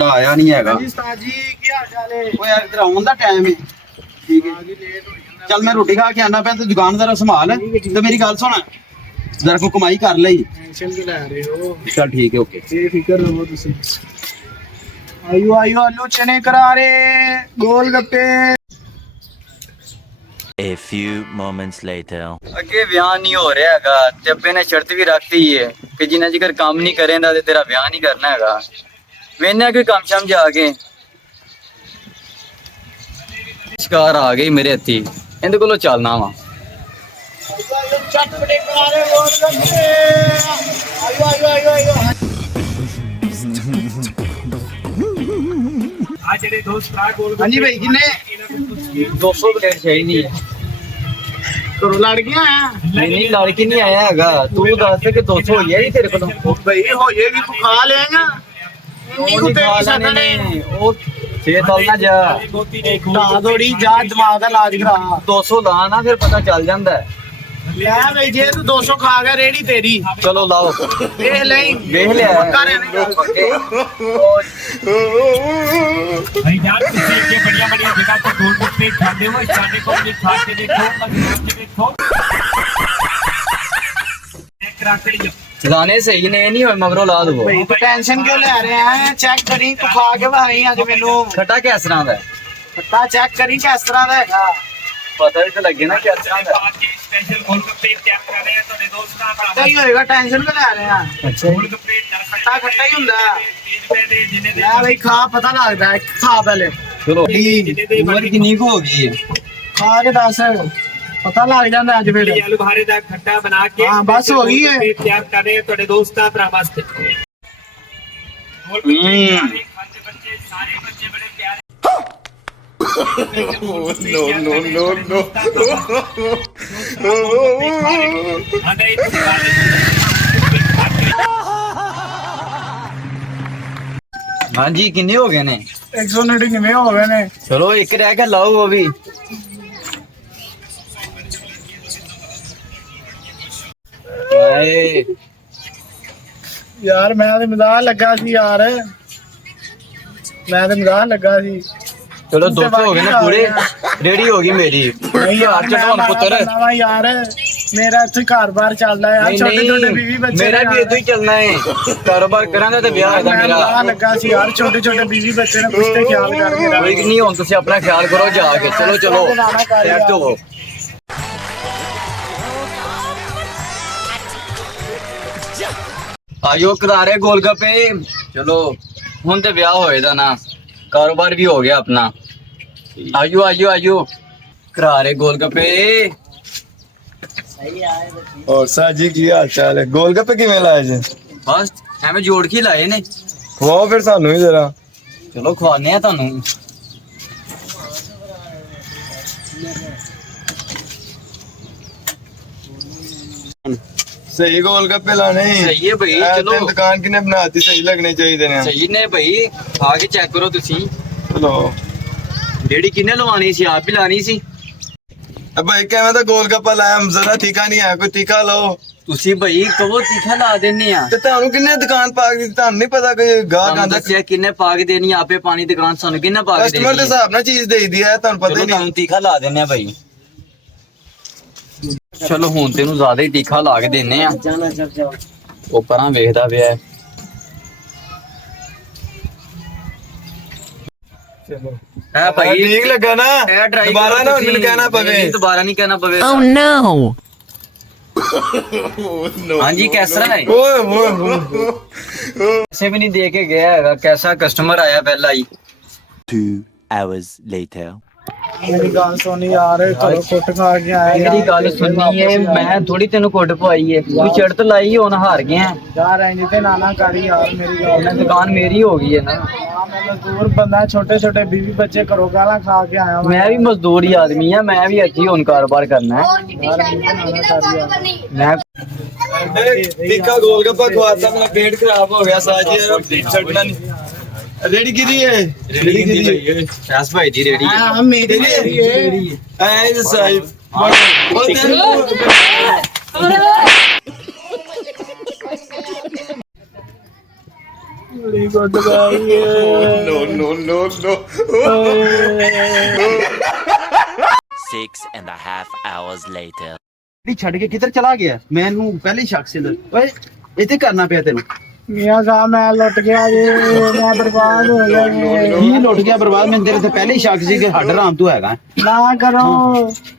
ਮੁੰਡਾ ਆਇਆ ਨਹੀਂ ਹੈਗਾ। ਜੀ ਉਸਤਾਦ ਜੀ ਕੀ ਹਾਲ ਚਾਲ ਹੈ? ਓ ਯਾਰ ਇਧਰ ਆਉਣ ਦਾ ਟਾਈਮ ਹੈ। ਠੀਕ ਹੈ ਜੀ ਲੇਟ ਹੋ ਜਾਂਦਾ। ਚੱਲ ਮੈਂ ਰੋਟੀ ਖਾ ਕੇ ਆਣਾ ਪਿਆ ਤੇ ਦੁਕਾਨ ਦਾ ਸੰਭਾਲ ਤੇ ਮੇਰੀ ਗੱਲ ਸੁਣ ਜ਼ਰਾ ਕੋ ਕਮਾਈ ਕਰ ਲਈ। ਟੈਨਸ਼ਨ ਕਿਉਂ ਲੈ ਰਹੇ ਹੋ? ਚੱਲ ਠੀਕ ਹੈ ਓਕੇ। ਫਿਕਰ ਲਵੋ ਤੁਸੀਂ। ਆਇਓ ਆਇਓ ਆਲੂ ਚਨੇ ਕਰਾਰੇ gol gappe. A few moments later. ਅੱਗੇ ਵਿਆਹ ਨਹੀਂ ਹੋ ਰਿਹਾ ਹੈਗਾ ਤੇ ਅੱਬੇ ਨੇ ਸ਼ਰਤ ਵੀ ਰੱਖਤੀ ਹੈ ਕਿ ਜਿੰਨਾ ਚਿਰ ਕੰਮ ਨਹੀਂ ਕਰੇਂਦਾ ਤੇ ਤੇਰਾ ਵਿਆਹ ਨਹੀਂ ਕਰਨਾ ਹੈਗਾ। ਵੇਖਣਾ ਕੋਈ ਕੰਮ ਸ਼ਮ ਜਾ ਕੇ ਸ਼ਿਕਾਰ ਆ ਗਈ ਮੇਰੇ ਹੱਥੀ, ਇਹਦੇ ਕੋਲੋਂ ਚੱਲਣਾ ਵਾ। ਚਟਪਟੇ ਕਰਾਰੇ ਗੋਲ ਗੱਪੇ। ਆਇਓ ਆਇਓ ਆਇਓ ਆਇਓ। ਆ ਜਿਹੜੇ ਦੋਸਤ ਭਰਾ ਗੋਲ ਗੱਪੇ। ਹਾਂਜੀ ਭਾਈ ਕਿੰਨੇ? 200 ਪਲੇਟ ਚਾਹੀਦੀ ਹੈ। ਕਰੋ ਲੜ ਗਿਆ ਆ। ਨਹੀਂ ਲੜਕੀ ਨਹੀਂ ਆਇਆ ਹੈਗਾ, ਤੂੰ ਦੱਸ ਕਿ 200 ਹੋਈ ਹੈ ਜੀ ਤੇਰੇ ਕੋਲੋਂ? ਭਾਈ ਹੋ ਜਾਏਗੀ ਤੂੰ ਖਾ ਲੇਗਾ। ਇੰਨੀ ਕੁ ਤੇਰੀ ਸ਼ਕਲ ਹੈ। ਉਹ ਛੇ ਸਾਲ ਨਾ ਜਾ ਢਾ ਦੋੜੀ ਜਾ ਦਿਮਾਗ ਦਾ ਇਲਾਜ ਕਰਾ। 200 ਲਾ ਨਾ ਫਿਰ ਪਤਾ ਚੱਲ ਜਾਂਦਾ ਹੈ। ਲੈ ਬਈ ਜੇ ਤੂੰ 200 ਖਾ ਗਿਆ ਰੇੜੀ ਤੇਰੀ। ਚਲੋ ਲਾਓ ਵੇਖ ਲਈ ਵੇਖ ਲਿਆ ਪੱਕਾ ਰਹਿਣਾ। भाई यार किसी के बढ़िया बढ़िया जगह पर गोलगप्पे खाते हो सारे को भी खा के देखो देखो कराकड़ी ਚਲਾਣੇ ਸਹੀ ਨੇ ਨਹੀਂ ਹੋਏ ਮਗਰੋਂ ਲਾ ਦਵੋ। ਭਾਈ ਤੂੰ ਟੈਨਸ਼ਨ ਕਿਉਂ ਲੈ ਰਿਹਾ ਹੈ? ਚੈੱਕ ਕਰੀ ਤੂੰ ਖਾ ਕੇ ਭਾਈ ਅੱਜ ਮੈਨੂੰ। ਖੱਟਾ ਕਿਸ ਤਰ੍ਹਾਂ ਦਾ ਹੈ? ਪਤਾ ਚੈੱਕ ਕਰੀ ਕਿਸ ਤਰ੍ਹਾਂ ਦਾ ਹੈਗਾ। ਪਤਾ ਵੀ ਤਾਂ ਲੱਗੇ ਨਾ ਕਿਸ ਤਰ੍ਹਾਂ ਦਾ ਹੈ। आज के स्पेशल गोलगप्पे तैयार कर रहे हैं थोड़े दोस्त का ਖੱਟਾ ਹੀ ਹੋਏਗਾ, ਟੈਨਸ਼ਨ ਕਿਉਂ ਲੈ ਰਿਹਾ? ਅੱਛਾ गोलगप्पे ਖੱਟਾ ਖੱਟਾ ਹੀ ਹੁੰਦਾ ਹੈ। 30 रुपए दे जिन्हें दे ਲੈ ਬਈ ਖਾ ਪਤਾ ਲੱਗਦਾ ਹੈ। ਖਾ ਪਹਿਲੇ ਚਲੋ ਉਮਰ ਕਿੰਨੀ ਕੁ ਹੋ ਗਈ ਹੈ? ਖਾ ਕੇ ਦੱਸ ਪਤਾ ਲੱਗ ਜਾਂਦਾ ਅੱਜ ਫਿਰ। आलू बुखारे दा खट्टा बना के हाँ, बस हो गई है। गोलगप्पे तैयार कर रहे हैं थोड़े दोस्त का भरा वास्ते गोलगप्पे खाते बच्चे सारे बच्चे बड़े प्यारे ਹਾਂਜੀ ਕਿੰਨੇ ਹੋ ਗਏ ਨੇ? 199 ਹੋ ਗਏ ਨੇ। ਚਲੋ ਇੱਕ ਰਹਿ ਕੇ ਲਾਓ ਉਹ ਵੀ। ਹਾਏ ਯਾਰ ਮੈਂ ਤੇ ਮਜ਼ਾਕ ਲੱਗਾ ਸੀ ਯਾਰ। ਮੈਂ ਤੇ ਮਜ਼ਾਕ ਲੱਗਾ ਸੀ। ਚਲੋ 200 ਹੋ ਗਏ ਨੇ ਪੂਰੇ। ਰੈਡੀ ਹੋ ਗਈ ਮੇਰੀ। ਯਾਰ ਚੜਾਉਣ ਪੁੱਤਰ। ਨਵਾਂ ਯਾਰ ਮੇਰਾ ਇੱਥੇ ਘਰ-ਬਾਰ ਚੱਲਦਾ ਯਾਰ। ਛੋਟੇ ਛੋਟੇ ਬੀਵੀ ਬੱਚੇ ਮੇਰਾ ਵੀ ਇਦੋਂ ਹੀ ਚੱਲਣਾ ਹੈ। ਕਾਰੋਬਾਰ ਕਰਾਂਗਾ ਤੇ ਵਿਆਹ ਹੋਏਗਾ ਮੈਂ ਮੇਰਾ। ਮਜ਼ਾਕ ਲੱਗਾ ਸੀ ਯਾਰ। ਛੋਟੇ ਛੋਟੇ ਬੀਵੀ ਬੱਚੇ ਨੇ ਕੁਛ ਤੇ ਖਿਆਲ ਕਰ ਮੇਰਾ। ਕੋਈ ਨਹੀਂ, ਹੁਣ ਤੁਸੀਂ ਆਪਣਾ ਖਿਆਲ ਕਰੋ ਜਾ ਕੇ। ਚਲੋ ਚਲੋ ਸੈੱਟ ਹੋਵੋ। ਆਇਓ ਕਰਾਰੇ ਗੋਲਗੱਪੇ। ਚਲੋ ਹੁਣ ਤੇ ਵਿਆਹ ਹੋਏਦਾ ਨਾ, ਕਾਰੋਬਾਰ ਵੀ ਹੋ ਗਿਆ ਆਪਣਾ। ਆਇਓ ਆਇਓ ਆਇਓ ਕਰਾਰੇ ਗੋਲਗੱਪੇ। और साहब जी की हाल चाल है? गोलगप्पे किवें लाए जे? ਬਸ ਐਵੇਂ ਜੋੜ ਕੇ ਲਾਏ ਨੇ। ਖਵਾਓ ਫਿਰ ਸਾਨੂੰ ਵੀ ਜਰਾ। ਚਲੋ ਖਵਾਨੇ ਆ ਤੁਹਾਨੂੰ। ਸਹੀ ਗੋਲਗੱਪੇ ਲਾਣੇ। ਸਹੀ ਹੈ ਭਾਈ। ਇਹ ਚਲੋ ਤੇ ਦੁਕਾਨ ਕਿਨੇ ਬਣਾਤੀ? ਸਹੀ ਲੱਗਣੇ ਚਾਹੀਦੇ ਨੇ। ਸਹੀ ਨੇ ਭਾਈ, ਖਾ ਕੇ ਚੈੱਕ ਕਰੋ ਤੁਸੀਂ। ਚਲੋ ਜਿਹੜੀ ਕਿੰਨੇ ਲਵਾਣੀ ਸੀ? ਆਪ ਹੀ ਲਾਣੀ ਸੀ। ਭਾਈ ਕਿਵੇਂ ਦਾ ਗੋਲਗੱਪਾ ਲਾਇਆ? ਜ਼ਰਾ ਤਿੱਖਾ ਨਹੀਂ ਹੈ, ਕੋਈ ਤਿੱਖਾ ਲਓ। ਤੁਸੀਂ ਭਾਈ ਕਹੋ ਤਿੱਖਾ ਲਾ ਦਿੰਨੇ ਆ। ਤੇ ਤੁਹਾਨੂੰ ਕਿੰਨੇ ਦੁਕਾਨ ਪਾ ਕੇ ਦਿੱਤੀ? ਤੁਹਾਨੂੰ ਨਹੀਂ ਪਤਾ ਕੋਈ ਗਾਹਕ ਤੁਹਾਨੂੰ ਆਂਦਾ? ਦੱਸਿਆ ਕਿੰਨੇ ਪਾ ਕੇ ਦੇਣੀ, ਆਪੇ ਪਾਣੀ ਦੁਕਾਨ ਸਾਨੂੰ ਕਿੰਨੇ ਪਾ ਕੇ ਦੇਣੀ। ਕਸਟਮਰ ਦੇ ਹਿਸਾਬ ਨਾਲ ਚੀਜ਼ ਦੇਈਦੀ ਹੈ, ਤੁਹਾਨੂੰ ਪਤਾ ਚਲੋ ਹੀ ਨਹੀਂ। ਤੁਹਾਨੂੰ ਤਿੱਖਾ ਲਾ ਦਿੰਨੇ ਆ ਭਾਈ। ਚਲੋ ਹੁਣ ਤੈਨੂੰ ਜ਼ਿਆਦਾ ਹੀ ਤਿੱਖਾ ਲਾ ਕੇ ਦਿੰਨੇ ਆ। ਉਹ ਪਰਾਂ ਵੇਖਦਾ ਪਿਆ। ਹੈ ਭਾਈ ਠੀਕ ਲੱਗਾ ਨਾ? ਇਹ try ਦੁਬਾਰਾ ਕਰੋ ਨਾ ਤੁਸੀਂ। ਮੈਨੂੰ ਕਹਿਣਾ ਨਹੀਂ, ਪਵੇ। ਦੁਬਾਰਾ ਨਹੀਂ ਕਹਿਣਾ ਪਵੇ। Oh no! ਹਾਂਜੀ ਕਿਸ ਤਰ੍ਹਾਂ ਹੈ? ਓਏ ਹੋਏ ਹੋਏ। ਕਿਸੇ ਵੀ ਨਹੀਂ ਦੇ ਕੇ ਗਿਆ ਹੈਗਾ। ਕੈਸਾ ਕਸਟਮਰ ਆਇਆ ਪਹਿਲਾਂ ਹੀ। 2 hours later. ਮੇਰੀ ਗੱਲ ਸੁਣ ਯਾਰ। ਘਰੋਂ ਕੁੱਟ ਖਾ ਕੇ ਆਇਆ ਮੇਰੀ ਗੱਲ ਸੁਣਨੀ ਏ, ਮੈਂ ਥੋੜੀ ਤੈਨੂੰ ਕੁੱਟ ਪਵਾਈ ਏ। ਤੂੰ ਸ਼ਰਤ ਲਾਈ, ਹੁਣ ਹਾਰ ਗਿਆ। ਯਾਰ ਇੰਜ ਤੇ ਨਾ ਕਰੀ ਯਾਰ। ਮੇਰੀ ਗੱਲ ਹੁਣ ਦੁਕਾਨ ਮੇਰੀ ਹੋ ਗਈ ਹੈ ਨਾ। ਮੈਂ ਮਜ਼ਦੂਰ ਬੰਦਾ। ਛੋਟੇ ਛੋਟੇ ਬੀਵੀ ਬੱਚੇ ਘਰੋਂ ਗਾਲਾਂ ਖਾ ਕੇ ਆਇਆ ਮੈਂ ਵੀ ਮਜ਼ਦੂਰੀ ਆਦਮੀ ਆ। ਮੈਂ ਵੀ ਇੱਥੇ ਹੁਣ ਕਾਰੋਬਾਰ ਕਰਨਾ ਹੈ। ਮੈਂ ਤਿੱਖਾ ਗੋਲਗੱਪਾ ਖਵਾਤਾ, ਮੇਰਾ ਪੇਟ ਖਰਾਬ ਹੋ ਗਿਆ ਸਾਜੀ। ਛੱਡਣਾ ਨਹੀਂ। ਰੇੜੀ ਕਿਹਦੀ ਹੈ? ਰੇੜੀ ਕਿਹਦੀ ਹੈ? ਸ਼ਾਸ ਭਾਈ ਦੀ ਰੇੜੀ ਹਾਂ ਮੇਰੀ ਮੇਰੀ ਹੈ। ਐ ਜੀ ਸਾਹਿਬ। ਉਹ ਤੈਨੂੰ ਮੇਰੀ ਗੁੱਡ ਗਾਈ ਨੋ 6.5 hours later. ਵੀ ਛੱਡ ਕੇ ਕਿੱਧਰ ਚਲਾ ਗਿਆ? ਮੈਨੂੰ ਪਹਿਲੇ ਸ਼ੱਕ ਸੀ ਅੰਦਰ। ਓਏ ਇੱਥੇ ਕਰਨਾ ਪਿਆ ਤੈਨੂੰ? ਮੀਆਂ ਸਾਹਿਬ ਮੈਂ ਲੁੱਟ ਗਿਆ ਜੀ, ਮੈਂ ਬਰਬਾਦ ਹੋ ਗਿਆ ਜੀ। ਕੀ ਲੁੱਟ ਗਿਆ ਬਰਬਾਦ? ਮੈਨੂੰ ਤੇਰੇ ਤੇ ਪਹਿਲੇ ਹੀ ਸ਼ੱਕ ਸੀ ਕਿ ਹੱਡ ਰਾਮ ਤੂੰ ਹੈਗਾ। ਨਾ ਕਰੋ,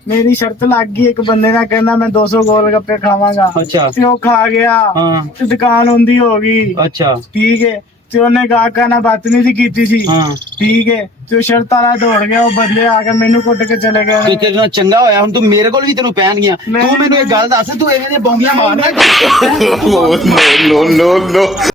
ਮੇਰੀ ਸ਼ਰਤ ਲੱਗ ਗਈ ਇੱਕ ਬੰਦੇ ਨਾਲ, ਕਹਿੰਦਾ ਮੈਂ 200 ਗੋਲ ਗੱਪੇ ਖਾਵਾਂਗਾ ਅੱਛਾ ਤੇ ਉਹ ਖਾ ਗਿਆ ਹਾਂ ਤੇ ਦੁਕਾਨ ਹੁੰਦੀ ਹੋ ਗਈ। ਅੱਛਾ ਠੀਕ ਹੈ, ਤੇ ਉਹਨੇ ਗਾਹਕਾਂ ਨਾਲ ਬਦਤਮੀਜ਼ੀ ਕੀਤੀ ਸੀ। ਹਾਂ ਠੀਕ ਹੈ, ਤੇ ਉਹ ਸ਼ਰਤ ਵਾਲਾ ਦੌੜ ਗਿਆ, ਉਹ ਬੰਦੇ ਆ ਕੇ ਮੈਨੂੰ ਕੁੱਟ ਕੇ ਚਲੇ ਤੇ ਗਏ। ਤੇਰੇ ਨਾਲ ਚੰਗਾ ਹੋਇਆ, ਹੁਣ ਤੂੰ ਮੇਰੇ ਕੋਲ ਵੀ ਤੈਨੂੰ ਪੈਣਗੀਆਂ। ਤੂੰ ਮੈਨੂੰ ਇਹ ਗੱਲ ਦੱਸ, ਤੂੰ ਇਹੋ ਜਿਹੇ ਬੌਂਗੀਆਂ ਮਾਰਨਾ